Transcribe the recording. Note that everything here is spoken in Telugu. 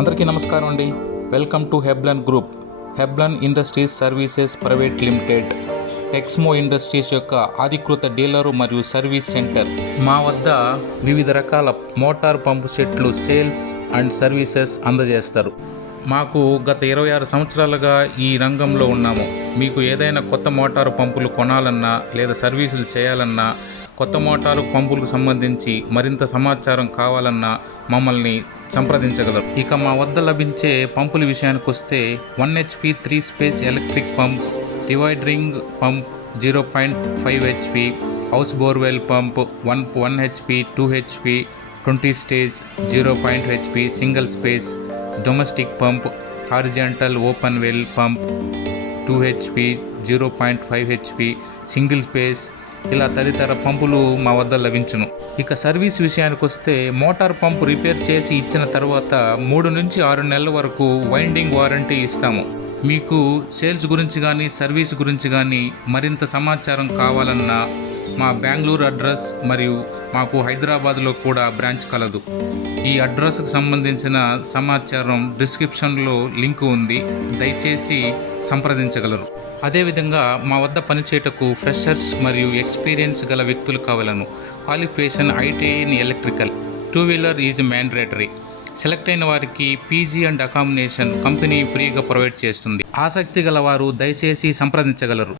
అందరికీ నమస్కారం అండి. Welcome to Heblon group. Heblon industries services private limited Exmo industries యొక్క అధికృత డీలరు మరియు సర్వీస్ సెంటర్. మా వద్ద వివిధ రకాల మోటార్ పంపు సెట్లు సేల్స్ అండ్ సర్వీసెస్ అందజేస్తారు. మాకు గత 26 సంవత్సరాలుగా ఈ రంగంలో ఉన్నాము. మీకు ఏదైనా కొత్త మోటారు పంపులు కొనాలన్నా లేదా సర్వీసులు చేయాలన్నా, కొత్త మోటారు పంపులకు సంబంధించి మరింత సమాచారం కావాలన్నా మమ్మల్ని సంప్రదించగలరు. ఇక మా వద్ద లభించే పంపుల విషయానికి వస్తే 1 HP 3 స్పేస్ ఎలక్ట్రిక్ పంప్, డివైడరింగ్ pump 0.5 HP, house borewell pump 1 HP 2 HP 20 stage 0.5 HP, single space domestic pump, horizontal open well pump 2 HP 0.5 HP, single space, ఇలా తదితర పంపులు మా వద్ద లభించును. ఇక సర్వీస్ విషయానికి వస్తే మోటార్ పంపు రిపేర్ చేసి ఇచ్చిన తర్వాత 3 నుంచి 6 నెలల వరకు వైండింగ్ వారంటీ ఇస్తాము. మీకు సేల్స్ గురించి కానీ సర్వీస్ గురించి కానీ మరింత సమాచారం కావాలన్నా మా బెంగళూరు అడ్రస్ మరియు మాకు హైదరాబాద్లో కూడా బ్రాంచ్ కలదు. ఈ అడ్రస్కు సంబంధించిన సమాచారం డిస్క్రిప్షన్లో లింక్ ఉంది, దయచేసి సంప్రదించగలరు. అదేవిధంగా మా వద్ద పనిచేయటకు ఫ్రెషర్స్ మరియు ఎక్స్పీరియన్స్ గల వ్యక్తులు కావాలను. Qualification ITI in electrical, 2 wheeler is mandatory. Select అయిన వారికి పీజీ అండ్ అకామిడేషన్ కంపెనీ ఫ్రీగా ప్రొవైడ్ చేస్తుంది. ఆసక్తి గల వారు దయచేసి సంప్రదించగలరు.